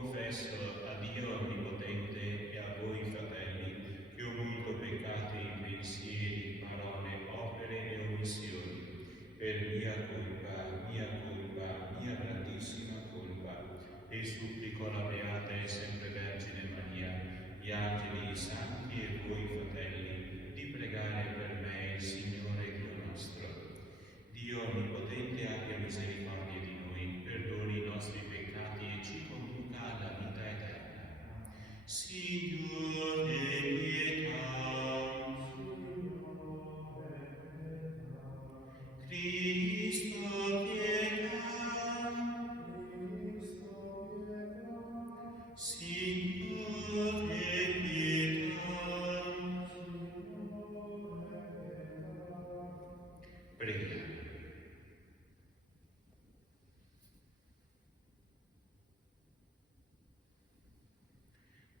confesso a Dio Onnipotente e a voi, fratelli, che ho molto peccato in pensieri, parole, opere e omissioni, per mia grandissima colpa, e supplico la Beata e sempre Vergine Maria, gli angeli, i santi e voi, fratelli, di pregare per me il Signore Dio nostro. Dio Onnipotente abbia misericordia di noi, perdoni i nostri peccati e ci conduca alla vita eterna. Signore, pietà. Cristo, pietà. Signore, pietà. Preghiamo.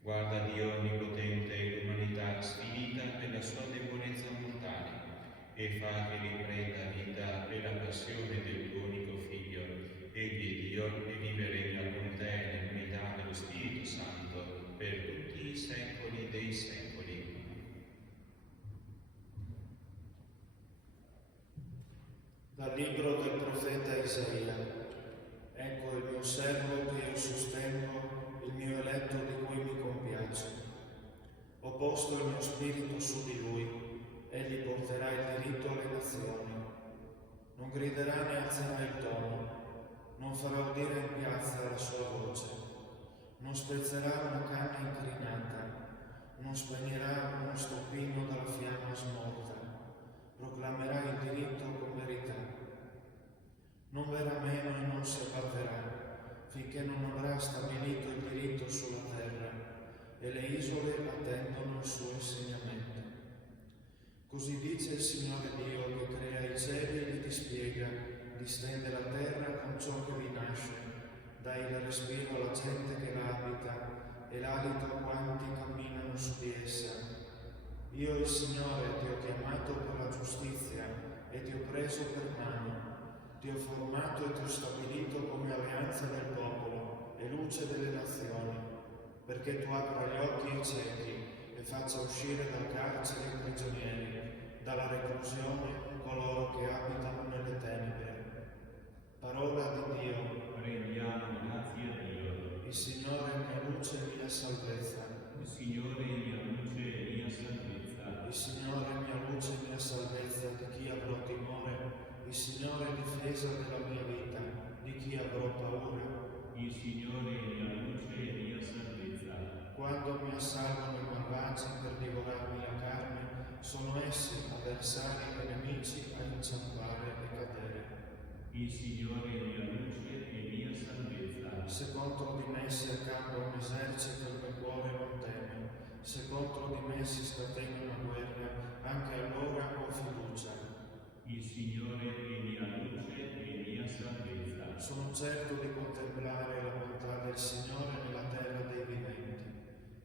Guarda Dio Onnipotente l'umanità sfinita per la sua debolezza mortale e fa che riprenda vita per la passione del tuo unico Figlio. Egli è Dio e vive e regna con te nell'unità dello Spirito Santo per tutti i secoli dei secoli. Dal libro del profeta Isaia. Ecco il mio servo che io sostengo, il mio eletto di cui mi compiaccio. Ho posto il mio spirito su di lui, egli porterà il diritto alle nazioni. Non griderà né alzerà il tono, non farà udire in piazza la sua voce, non spezzerà una canna incrinata, non spegnerà uno stoppino dalla fiamma smorta, proclamerà il diritto con verità. Non verrà meno e non si abbatterà, finché non avrà stabilito il diritto sulla terra, e le isole attendono il suo insegnamento. Così dice il Signore Dio che crea i cieli e li dispiega, distende la terra con ciò che vi nasce, dà il respiro alla gente che la abita e l'alito a quanti camminano su di essa. Io, il Signore, ti ho chiamato per la giustizia e ti ho preso per mano. Ti ho formato e ti ho stabilito come alleanza del popolo e luce delle nazioni, perché tu apra gli occhi ai ciechi e faccia uscire dal carcere i prigionieri, dalla reclusione coloro che abitano nelle tenebre. Parola di Dio. Rendiamo grazie a Dio. Il Signore è mia luce e mia salvezza. Il Signore è mia luce e mia salvezza. Il Signore è mia luce e mia salvezza, di chi avrò timore? Il Signore è difesa della mia vita, di chi avrò paura? Il Signore è mia luce e mia salvezza. Quando mi assalgono i malvagi per divorarmi la carne, sono essi avversari e nemici a inciampare e cadere. Il Signore è mia luce e mia salvezza. Se contro di me si accampa un esercito, il mio cuore non teme. Se contro di me si scatena una guerra, anche allora ho fiducia. Il Signore è mia luce e mia salvezza. Sono certo di contemplare la bontà del Signore nella terra dei viventi.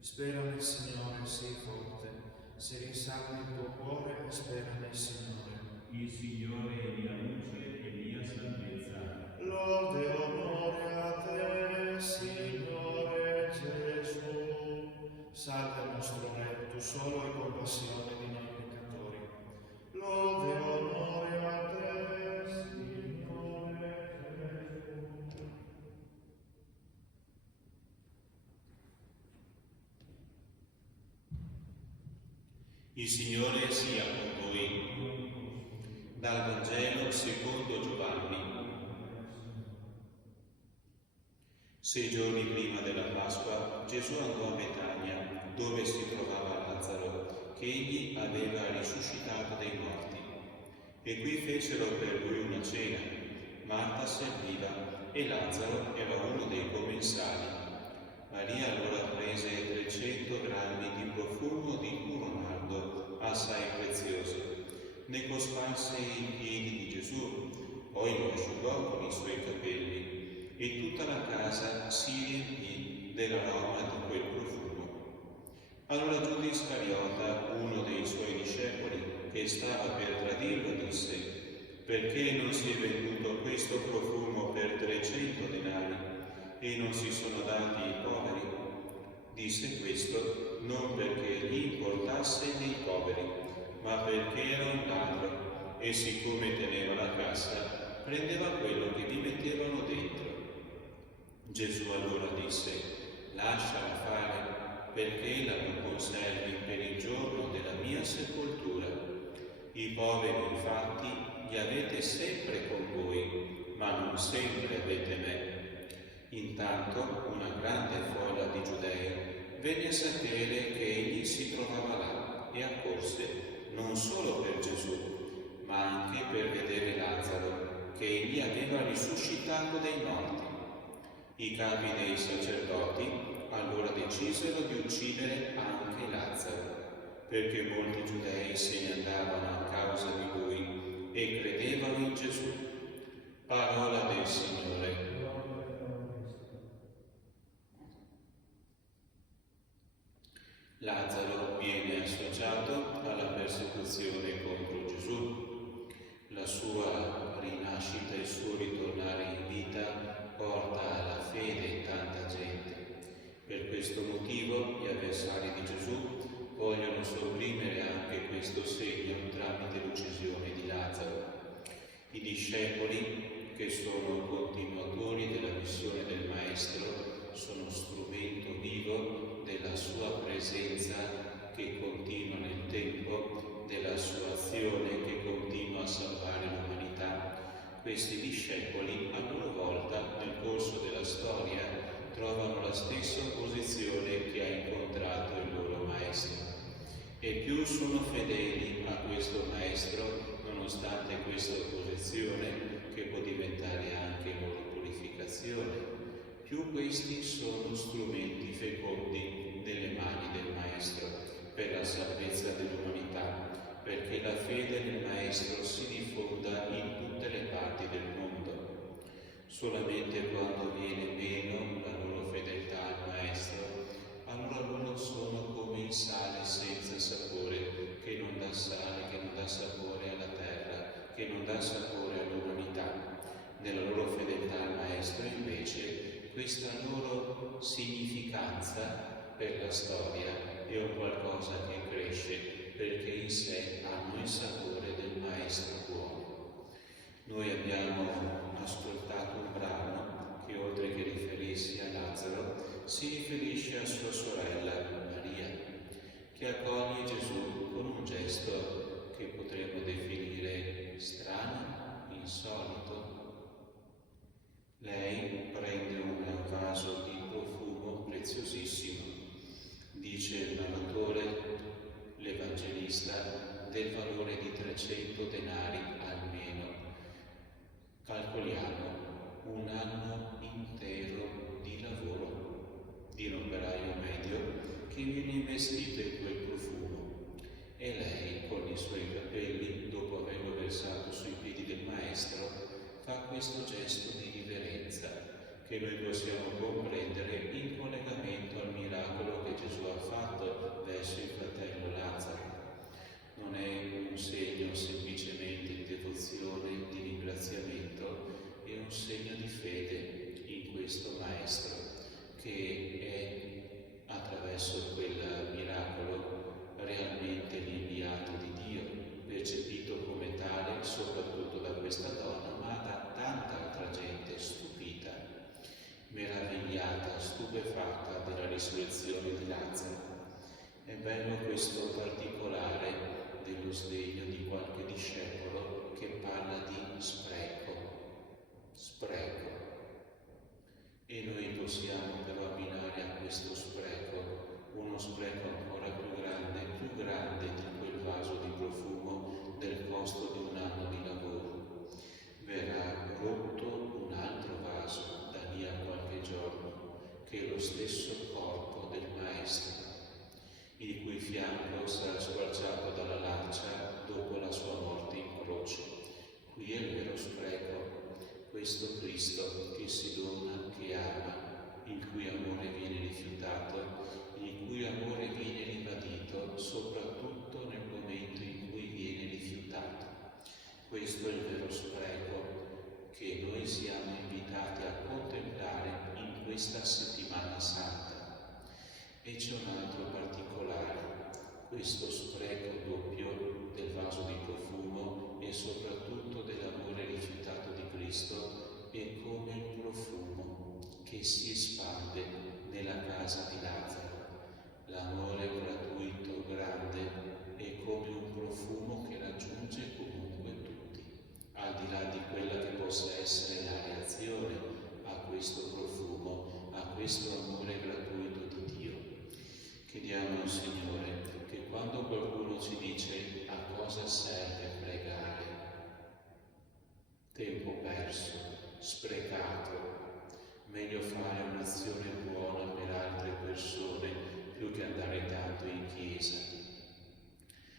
Spera nel Signore, sii forte. Si rinsalda il tuo cuore e spera nel Signore. Il Signore è mia luce e mia salvezza. Lode e onore a te, Signore Gesù. Salve il nostro Re, tu solo hai compassione di noi peccatori. Lode e onore a te, Signore Gesù. Il Signore sia con voi. Dal Vangelo secondo Giovanni. 6 giorni prima della Pasqua, Gesù andò a Betania, dove si trovava Lazzaro, che egli aveva risuscitato dai morti. E qui fecero per lui una cena. Marta serviva e Lazzaro era uno dei commensali. Maria allora prese 300 grammi di profumo di puro nardo, assai prezioso. Ne cosparse i piedi di Gesù, poi lo asciugò con i suoi capelli, e tutta la casa si riempì dell'aroma di quel profumo. Allora Giuda Iscariota, uno dei suoi discepoli, che stava per tradirlo, disse: perché non si è venduto questo profumo per 300 denari e non si sono dati ai poveri? Disse questo non perché gli importasse dei poveri, ma perché era un ladro e siccome teneva la cassa, prendeva quello che vi mettevano dentro. Gesù allora disse: lasciala fare, perché la conservi per il giorno della mia sepoltura. I poveri infatti li avete sempre con voi, ma non sempre avete me. Intanto una grande folla di giudei venne a sapere che egli si trovava là e accorse non solo per Gesù, ma anche per vedere Lazzaro, che egli aveva risuscitato dai morti. I capi dei sacerdoti allora decisero di uccidere anche Lazzaro, perché molti giudei se ne andavano a causa di lui e credevano in Gesù. Parola del Signore. Lazzaro viene associato alla persecuzione contro Gesù. La sua rinascita e il suo ritornare in vita porta alla fede tanta gente. Per questo motivo gli avversari di Gesù vogliono sopprimere anche questo segno tramite l'uccisione di Lazzaro. I discepoli, che sono continuatori della missione del Maestro, sono strumento vivo della sua presenza che continua nel tempo, della sua azione che continua a salvare l'umanità. Questi discepoli a loro volta nel corso della storia trovano la stessa opposizione che ha incontrato il loro Maestro. E più sono fedeli a questo Maestro, nonostante questa opposizione, che può diventare anche loro purificazione, più questi sono strumenti fecondi nelle mani del Maestro per la salvezza dell'umanità, perché la fede nel Maestro si diffonda in tutte le parti del mondo. Solamente quando viene meno la loro fedeltà al Maestro, allora loro sono come il sale senza sapore, che non dà sale, che non dà sapore alla terra, che non dà sapore all'umanità. Nella loro fedeltà al Maestro, invece, questa loro significanza per la storia è un qualcosa che cresce, perché in sé hanno il sapore del Maestro buono. Noi abbiamo ascoltato un brano che, oltre che riferirsi a Lazzaro, si riferisce a sua sorella Maria, che accoglie Gesù con un gesto che potremmo definire strano, insolito. Lei prende un vaso di profumo preziosissimo, dice il narratore, l'Evangelista, del valore di 300 denari almeno. Calcoliamo un anno intero di lavoro di un operaio medio che viene investito in quel profumo. E lei, con i suoi capelli, dopo averlo versato sui piedi del Maestro, fa questo gesto di riverenza che noi possiamo comprendere in collegamento al miracolo che Gesù ha fatto verso il fratello Lazzaro. Non è un segno semplicemente di devozione, di ringraziamento, è un segno di fede in questo Maestro che è, attraverso quel miracolo, realmente l'inviato di Dio, percepito come tale soprattutto da questa donna, ma da tanta altra gente stupita, meravigliata, stupefatta della risurrezione di Lazzaro. È bello questo particolare dello sdegno di qualche discepolo che parla di spreco. E noi possiamo però abbinare a questo spreco uno spreco ancora più grande di quel vaso di profumo del costo di un anno di lavoro. Verrà rotto un altro vaso da lì a qualche giorno, che è lo stesso corpo del Maestro, il cui fianco sarà squarciato dalla lancia dopo la sua morte in croce. Qui è il vero spreco, questo Cristo che si dona, che ama, il cui amore viene rifiutato, il cui amore viene ribadito soprattutto nel momento in cui viene rifiutato. Questo è il vero spreco che noi siamo invitati a contemplare in questa settimana santa. E c'è un altro particolare, questo spreco doppio del vaso di profumo e soprattutto dell'amore rifiutato di Cristo è come un profumo che si espande nella casa di Lazzaro. L'amore gratuito, grande, è come un profumo che raggiunge comunque tutti, al di là di quella che possa essere la reazione a questo profumo, a questo amore gratuito di Dio. Chiediamo al Signore che quando qualcuno ci dice a cosa serve pregare, tempo perso, sprecato, meglio fare un'azione buona per altre persone più che andare tanto in chiesa.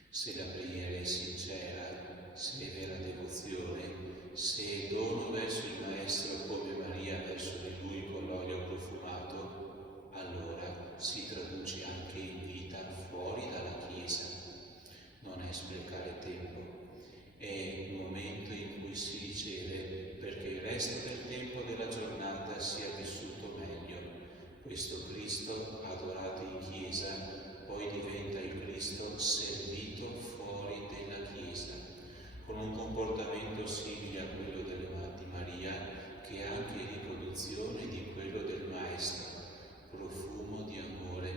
Se la preghiera è sincera, se è vera devozione, se è dono verso il Maestro come Maria verso di Lui con l'olio profumato, allora si traduce anche in vita fuori dalla Chiesa. Non è sprecare tempo, è un momento in cui si riceve perché il resto del tempo della giornata sia vissuto meglio. Questo Cristo adorato in Chiesa poi diventa il Cristo servito fuori della Chiesa, con un comportamento simile a quello di Maria, che è anche riproduzione di quello del Maestro, profumo di amore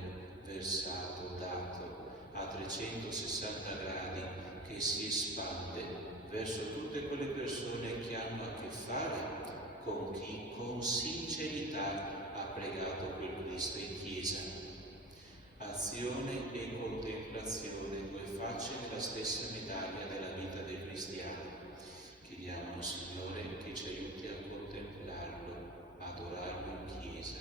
versato, dato a 360 gradi, che si espande verso tutte quelle persone che hanno a che fare con chi con sincerità ha pregato quel Cristo in Chiesa. Azione e contemplazione, due facce della stessa medaglia della vita del cristiano. Chiediamo al Signore che ci aiuti a contemplarlo, adorarlo in Chiesa,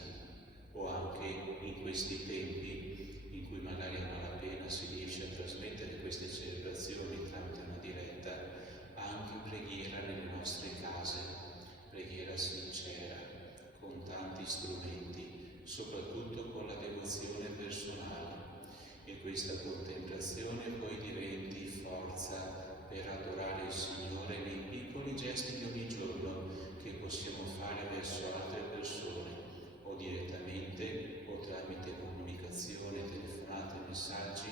o anche in questi tempi in cui magari a malapena si riesce a trasmettere queste celebrazioni tramite una diretta, anche preghiera nelle nostre case, preghiera sincera, con tanti strumenti, soprattutto con la devozione personale, e questa contemplazione poi diventi forza per adorare il Signore nei piccoli gesti di ogni giorno che possiamo fare verso altre persone, o direttamente o tramite comunicazione, telefonate, messaggi,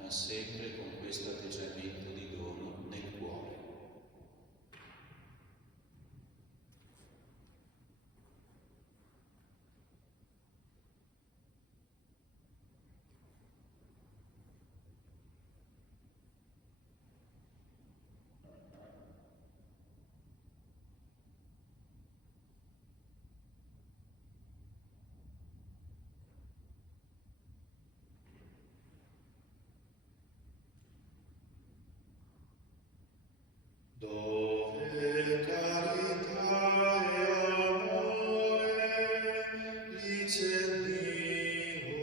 ma sempre con questo atteggiamento di dono nel cuore. Dove carità e amore, lì c'è Dio,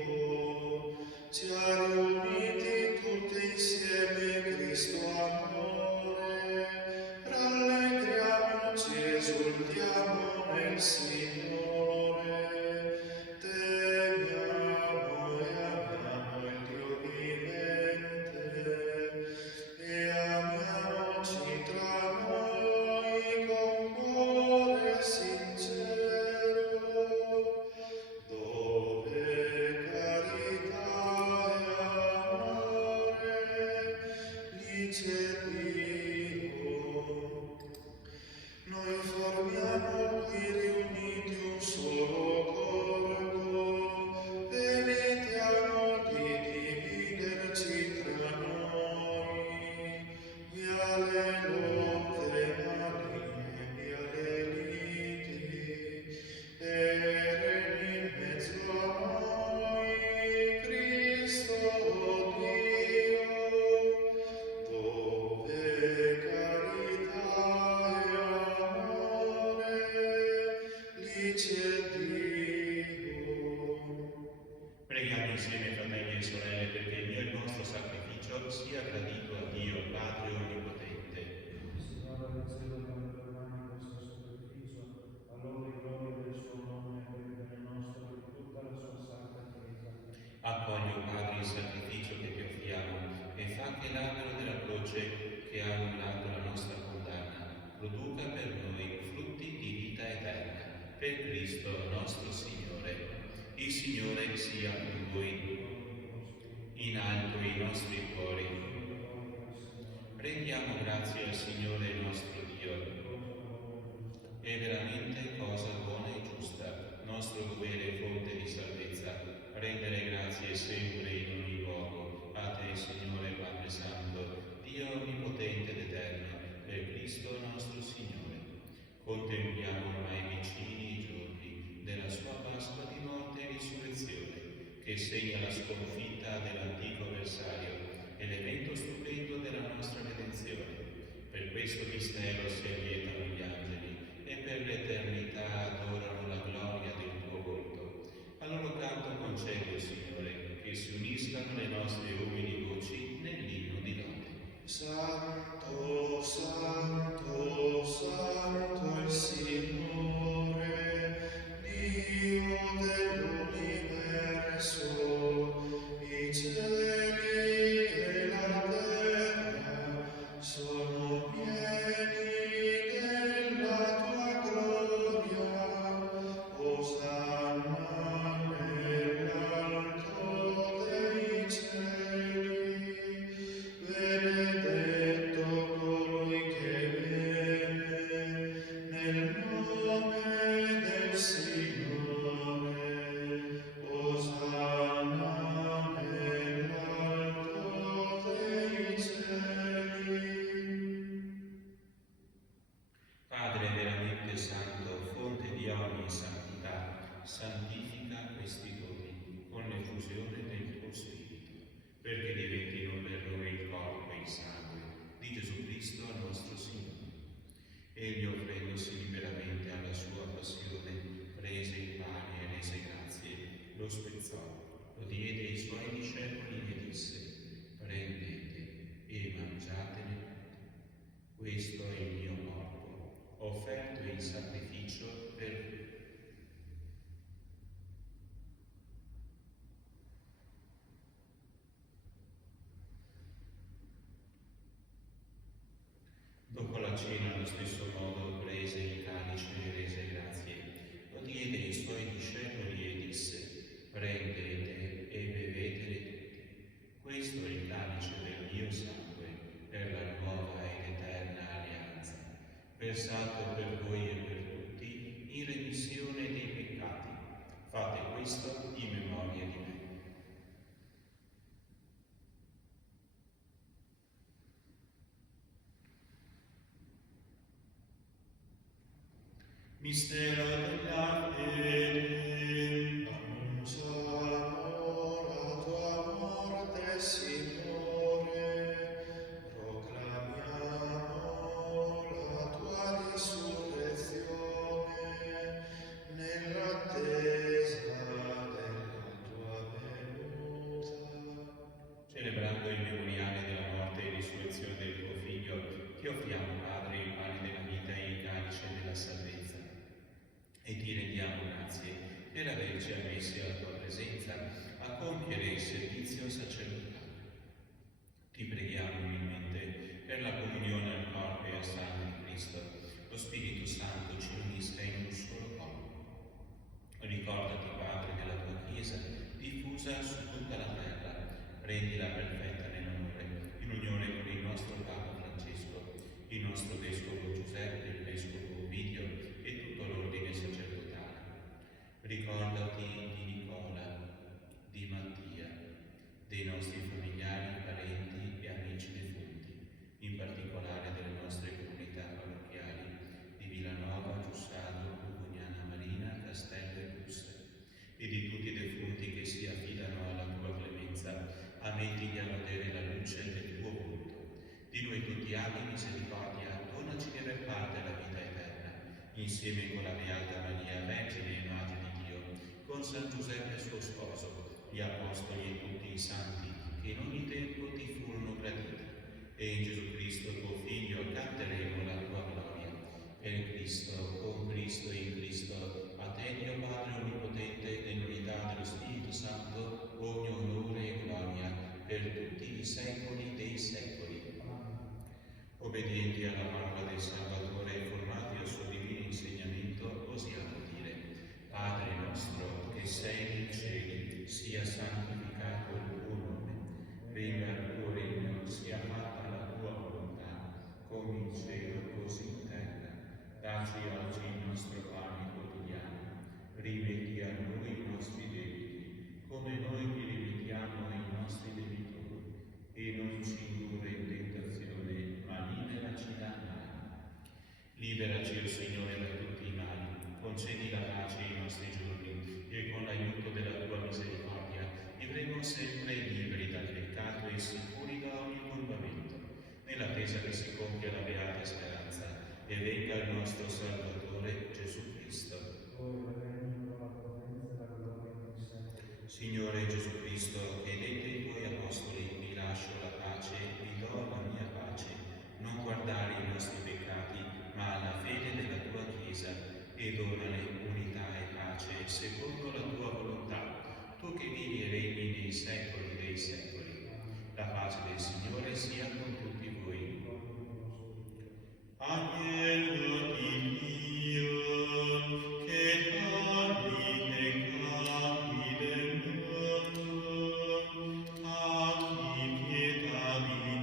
ci ha riuniti tutti insieme Cristo amore, rallegriamoci, esultiamo nel Signore, temiamo e amiamo il Dio vivente, e amiamoci tra noi con cuore sincero, dove carità e amore, lì c'è Dio. Noi formiamo qui riuniti un solo corpo, evitiamo di dividerci tra noi, via le lotte maligne, via le liti, e regni in mezzo a noi, Cristo Dio, dove carità e amore, lì c'è Dio. Preghiamo insieme, fratelli e sorelle, perché il mio e il nostro sacrificio sia gradito a Dio, Padre Onnipotente. Signore, riceva dalle tue mani questo sacrificio, a lode e gloria del suo nome e per il bene nostro e di tutta la sua sacra Chiesa. Accogli, o Padre, il sacrificio che ti offriamo e fa che l'albero della croce che ha illuminato la nostra condanna produca per noi frutti di vita eterna. Per Cristo nostro Signore. Il Signore sia con voi. In alto i nostri cuori. Rendiamo grazie al Signore nostro Dio. È veramente cosa buona e giusta, nostro dovere e fonte di salvezza, rendere grazie sempre in ogni luogo a Te, Signore Padre Santo, Dio onnipotente ed eterno, per Cristo nostro Signore. Contempliamo ormai vicini i giorni della sua Pasqua di morte e risurrezione, che segna la sconfitta dell'antico avversario, elemento stupendo della nostra redenzione. Per questo mistero si allietano gli angeli e per l'eternità adorano la gloria del tuo volto. A loro canto concedi, Signore, che si uniscano le nostre umili voci nell'inno di lode. Santo, Santo, Santo il Signore, Dio dell'universo, i cieli e la terra sono pieni della tua gloria. Osanna nell'alto dei cieli. Benedetto colui che viene nel nome del Signore. Osanna nell'alto dei cieli. Padre veramente santo, fonte di ogni santità, santifica questi doni con l'effusione del tuo Spirito, perché diventino per noi il corpo e il sangue di Gesù Cristo nostro Signore. Egli, offrendosi liberamente alla sua passione, prese il pane e rese grazie, lo spezzò, lo diede ai suoi discepoli e disse: prendete e mangiatene, questo è il mio corpo, offerto in sacrificio per voi. Dopo la cena, allo stesso modo, prese il calice e rese grazie, lo diede ai suoi discepoli e disse: prendete e bevetene tutti. Questo è il calice del mio sangue, per la nuova ed eterna alleanza, versato per voi e per tutti in remissione dei peccati. Fate questo in memoria di me. Mistero della fede. Annunciamo la tua morte, Signore, proclamiamo la tua risurrezione nell'attesa della tua venuta. Celebrando il memoriale della morte e risurrezione del tuo Figlio, ti offriamo, Padre, il pane della vita e il calice della salvezza. E ti rendiamo grazie per averci ammessi alla tua presenza a compiere il servizio sacerdotale. Ti preghiamo umilmente per la comunione al corpo e al sangue di Cristo. Lo Spirito Santo ci unisca in un solo corpo. Ricordati, Padre, della tua Chiesa diffusa su tutta la terra. Rendila perfetta nell'amore, in unione con il nostro Papa Francesco, il nostro Vescovo Giuseppe, il Vescovo Ovidio e tutto l'ordine sacerdotale. Ricordati di Nicola, di Mattia, dei nostri familiari, parenti e amici defunti, in particolare delle nostre comunità parrocchiali di Villanova, Giussano, Ugugnana Marina, Castello e Busse, e di tutti i defunti che si affidano alla tua clemenza. Ammettili a godere la luce del tuo volto. Di noi tutti abbi misericordia, donaci di aver parte alla vita eterna, insieme con la Beata Maria, Vergine e Madre di Dio, con San Giuseppe suo sposo, gli Apostoli e tutti i santi, che in ogni tempo ti furono graditi. E in Gesù Cristo, tuo Figlio, canteremo la tua gloria. Per Cristo, con Cristo e in Cristo, a te, Dio Padre Onnipotente, nell'unità dello Spirito Santo, ogni onore e gloria per tutti i secoli dei secoli. Obbedienti alla parola del Salvatore e formati al suo divino insegnamento, osiamo dire: Padre nostro che sei in cielo, Signore Gesù Cristo, che hai detto ai tuoi apostoli, vi lascio la pace, vi do la mia pace, non guardare i nostri peccati, ma alla fede della tua Chiesa, e donale unità e pace, secondo la tua volontà, tu che vivi e regni nei secoli dei secoli. La pace del Signore sia con tutti voi. Agnello di Dio, che togli i peccati del mondo, abbi pietà di noi.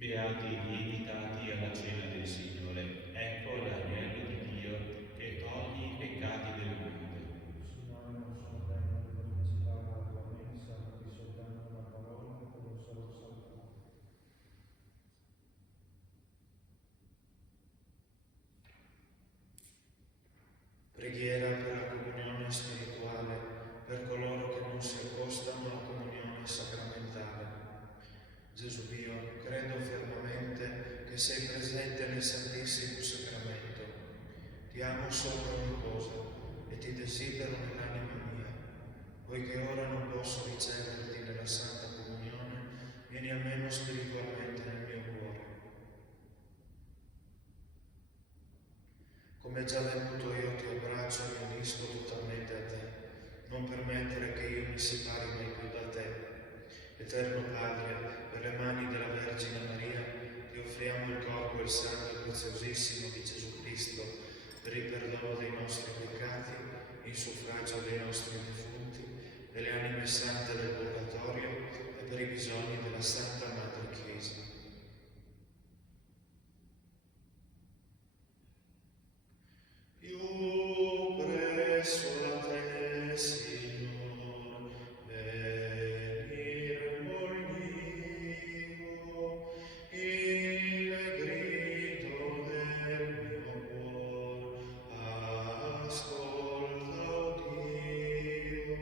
Beati gli invitati alla cena del Signore, ecco l'agnello di Dio che toglie i peccati del mondo. Signore, non sono degno di partecipare alla tua mensa, di soltanto una parola che lo sarò salvato. Preghiera per la comunione spirituale per coloro che non si accostano alla comunione sacramentale. Gesù mio, credo fermamente che sei presente nel Santissimo Sacramento. Ti amo sopra ogni cosa e ti desidero nell'anima mia. Poiché ora non posso riceverti nella Santa Comunione, vieni almeno spiritualmente nel mio cuore. Come già venuto io ti abbraccio e mi unisco totalmente a te. Non permettere che io mi separi mai più da te. Eterno Padre, per le mani della Vergine Maria ti offriamo il corpo e il sangue preziosissimo di Gesù Cristo per il perdono dei nostri peccati, in suffragio dei nostri defunti, delle anime sante del purgatorio e per i bisogni della Santa Madre Chiesa. Più presso a te, Signore, venir voglio, il grido del mio cuor, ascolta, o Dio,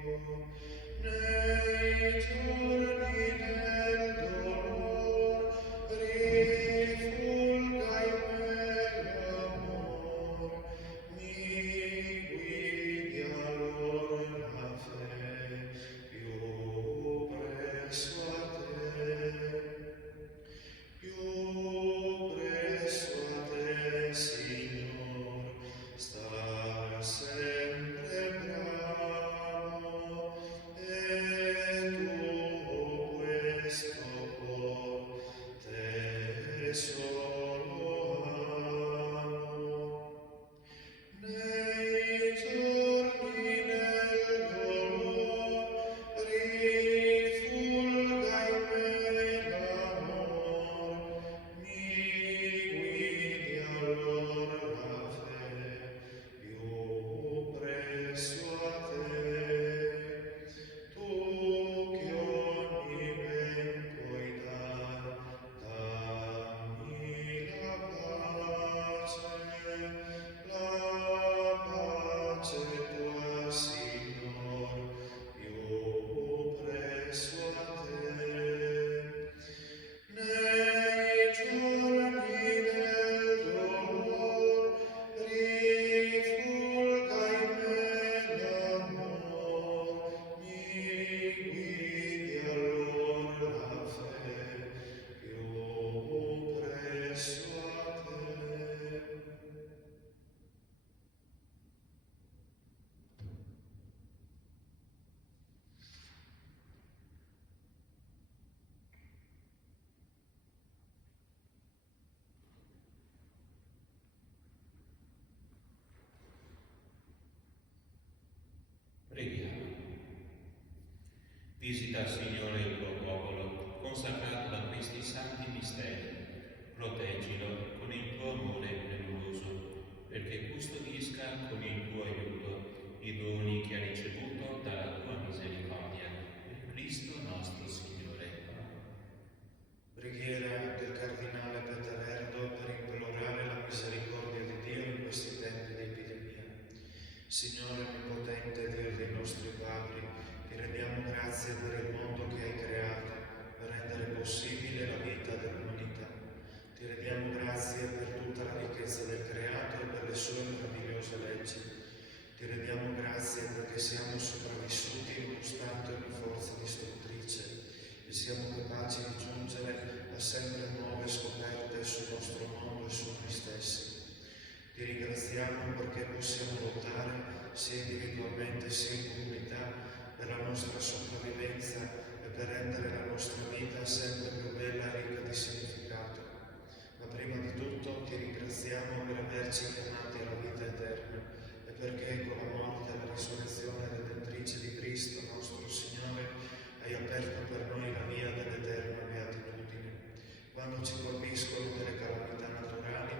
nei giorni del dolor, rifulga in me l'amor, mi guidi allora la fede, più presso a te, più presso a te, Signor, star sempre bravo, e tu questo cuor te solo amo. Nei giorni del dolor, rifulga in me l'amor, mi guidi allora la fede, più presso a te. Tu che ogni ben puoi dar, dammi la pace tua, Signor, più presso a te. Nei giorni del dolor, rifulga in me l'amor, mi guidi allora la fede, più presso a te. Preghiamo. Visita, Signore, il tuo popolo, consacrato da questi santi misteri. Proteggilo con il tuo amore premuroso, perché custodisca con il tuo aiuto che siamo sopravvissuti nonostante ogni forza distruttrice e siamo capaci di giungere a sempre nuove scoperte sul nostro mondo e su noi stessi. Ti ringraziamo perché possiamo lottare sia individualmente sia in comunità per la nostra sopravvivenza e per rendere la nostra vita sempre più bella e ricca di significato. Ma prima di tutto ti ringraziamo per averci chiamati alla vita eterna e perché con la morte e la risurrezione redentrice di Cristo, nostro Signore, hai aperto per noi la via dell'eterna beatitudine. Quando ci colpiscono delle calamità naturali,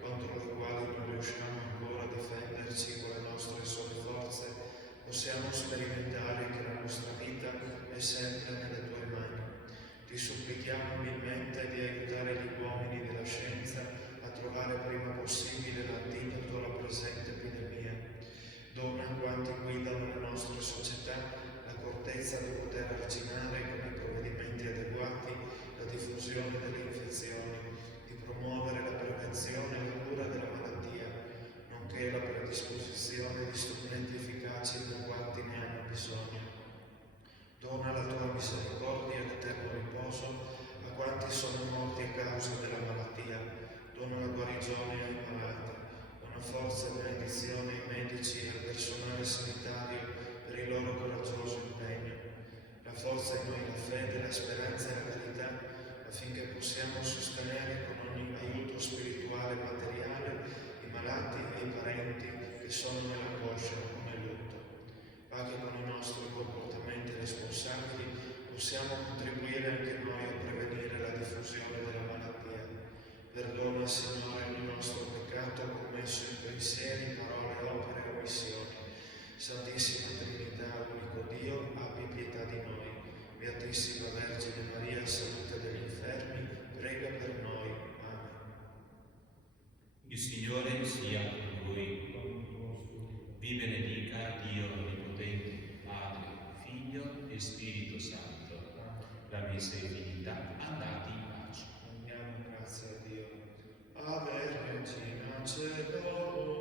contro le quali non riusciamo ancora a difenderci con le nostre sole forze, possiamo sperimentare che la nostra vita è sempre nelle tue mani. Ti supplichiamo umilmente di aiutare gli uomini della scienza a trovare prima possibile l'antidoto alla presente epidemia. Dona a quanti guidano le nostre società l'accortezza di poter arginare con i provvedimenti adeguati la diffusione delle infezioni, di promuovere la prevenzione e la cura della malattia, nonché la predisposizione di strumenti efficaci per quanti ne hanno bisogno. Dona la tua misericordia e l'eterno riposo a quanti sono morti a causa della malattia. Dona la guarigione ai malati. Dona forza e benedizione ai medici e al personale sanitario per il loro coraggioso impegno. Rafforza in noi la fede, la speranza e la carità affinché possiamo sostenere con ogni aiuto spirituale e materiale i malati e i parenti che sono nell'angoscia o nel lutto. Va che con i nostri comportamenti responsabili possiamo contribuire anche noi a prevenire la diffusione della malattia. Perdona, Signore, il nostro peccato commesso in pensieri, parole, opere e omissioni. Santissima Trinità, unico Dio, abbi pietà di noi. Beatissima Vergine Maria, salute degli infermi, prega per noi. Amen. Il Signore sia con voi. Vi benedica Dio Onnipotente, Padre, Figlio e Spirito Santo. La messa è finita, andate in pace. Andiamo, grazie a Dio. Ave Regina Cedo.